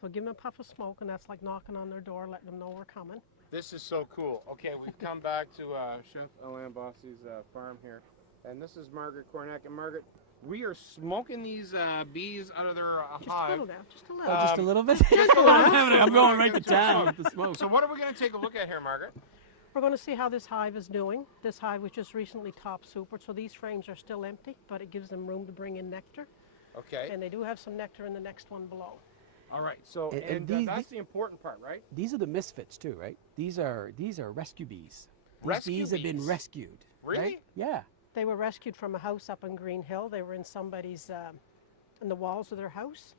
So give them a puff of smoke, and that's like knocking on their door, letting them know we're coming. This is so cool. Okay, we've come back to Chef Alain Bossy's farm here, and this is Margaret Cornack. And Margaret, we are smoking these bees out of their Just a hive. little now, just a little. Just a little bit? Just a little bit. I'm going right to town with the smoke. So what are we going to take a look at here, Margaret? We're going to see how this hive is doing. This hive was just recently top supered, so these frames are still empty, but it gives them room to bring in nectar. Okay. And they do have some nectar in the next one below. All right. So And that's the important part, right? These are the misfits too, right? These are rescue bees. These Rescue bees have been bees? rescued. Really? Right? Yeah. They were rescued from a house up on Green Hill. They were in somebody's, in the walls of their house.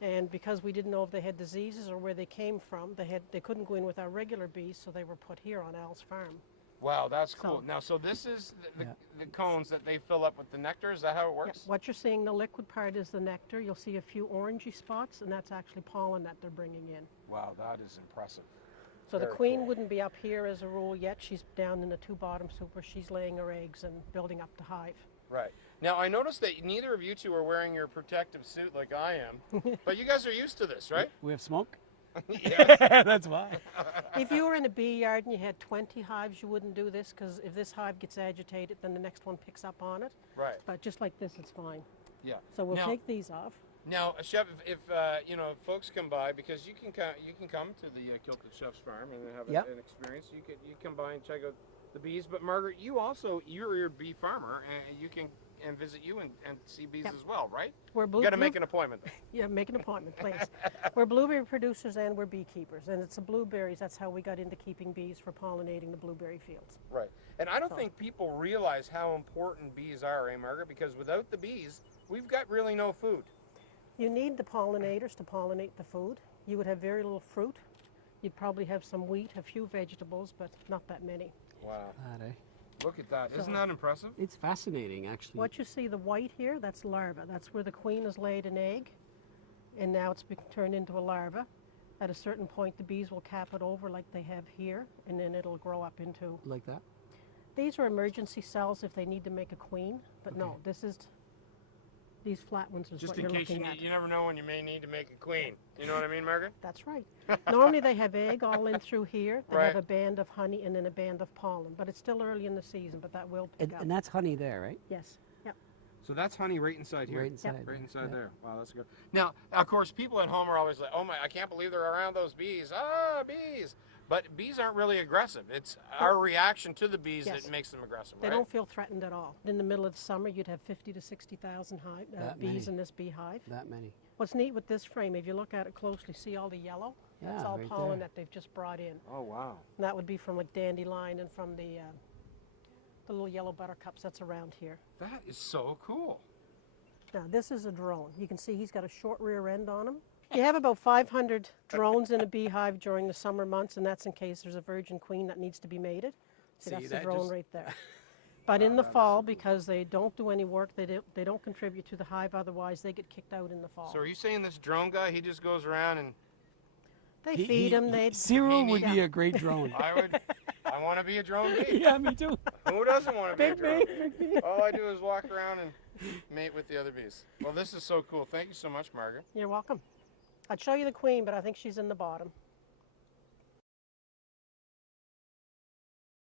And because we didn't know if they had diseases or where they came from, they couldn't go in with our regular bees, so they were put here on Al's farm. Wow, that's cool. So- Now, so this is the, Yeah. the cones that they fill up with the nectar. Is that how it Yeah, works? what you're seeing, the liquid part is the nectar. You'll see a few orangey spots, and that's actually pollen that they're bringing in. Wow, that is impressive. So the Very queen cool. wouldn't be up here as a rule yet. She's down in the two bottom super. She's laying her eggs and building up the hive. Right. Now, I noticed that neither of you two are wearing your protective suit like I am, but you guys are used to this, right? We have smoke? Yes. That's why. If you were in a bee yard and you had 20 hives, you wouldn't do this, because if this hive gets agitated, then the next one picks up on it. Right. But just like this, it's fine. Yeah. So we'll Now- take these off. Now, Chef, if you know, folks come by, because you can come to the Kilted Chef's farm and have Yep. an experience. You come by and check out the bees. But Margaret, you're a bee farmer, and you can visit you and see bees Yep. as well, right? We're You got to make an appointment. Though. Yeah, make an appointment, please. We're blueberry producers and we're beekeepers, and it's the blueberries. That's how we got into keeping bees, for pollinating the blueberry fields. Right. And I don't So- think people realize how important bees are, eh, Margaret? Because without the bees, we've got really no food. You need the pollinators to pollinate the food. You would have very little fruit. You'd probably have some wheat, a few vegetables, but not that many. Wow. That, eh? Look at that. Isn't So- that impressive? It's fascinating, actually. What you see, the white here, that's larva. That's where the queen has laid an egg, and now it's been turned into a larva. At a certain point, the bees will cap it over like they have here, and then it'll grow up into... Like that? These are emergency cells if they need to make a queen, but no, this is... These flat ones is Just what in you're case looking at. you never know when you may need to make a queen. You know what I mean, Margaret? That's right. Normally they have egg all in through here. They Right. have a band of honey and then a band of pollen, but it's still early in the season, but that will pick up. And that's honey there, right? Yes. Yep. So that's honey right inside here. Right inside. Right inside Yeah. there. Wow, that's good. Now, of course, people at home are always like, "Oh my, I can't believe they're around those bees." Ah, bees. But bees aren't really aggressive. It's our reaction to the bees Yes. that makes them aggressive, They right? don't feel threatened at all. In the middle of the summer, you'd have 50 to 60,000 That bees many. in this beehive. That many. What's neat with this frame, if you look at it closely, see all the yellow? That's Yeah, all right pollen there. that they've just brought in. Oh, wow. And that would be from like dandelion and from the little yellow buttercups that's around here. That is so cool. Now, this is a drone. You can see he's got a short rear end on him. You have about 500 drones in a beehive during the summer months, and that's in case there's a virgin queen that needs to be mated. See, See, that's the that drone just- right there. But in the fall, because they don't do any work, they don't contribute to the hive, otherwise they get kicked out in the fall. So are you saying this drone guy, he just goes around and They feed them, they... Cyril He would needs- be a great drone. I want to be a drone bee. Yeah, me too. Who doesn't want to be a Big drone? bee, big bee. All I do is walk around and mate with the other bees. Well, this is so cool. Thank you so much, Margaret. You're welcome. I'd show you the queen, but I think she's in the bottom.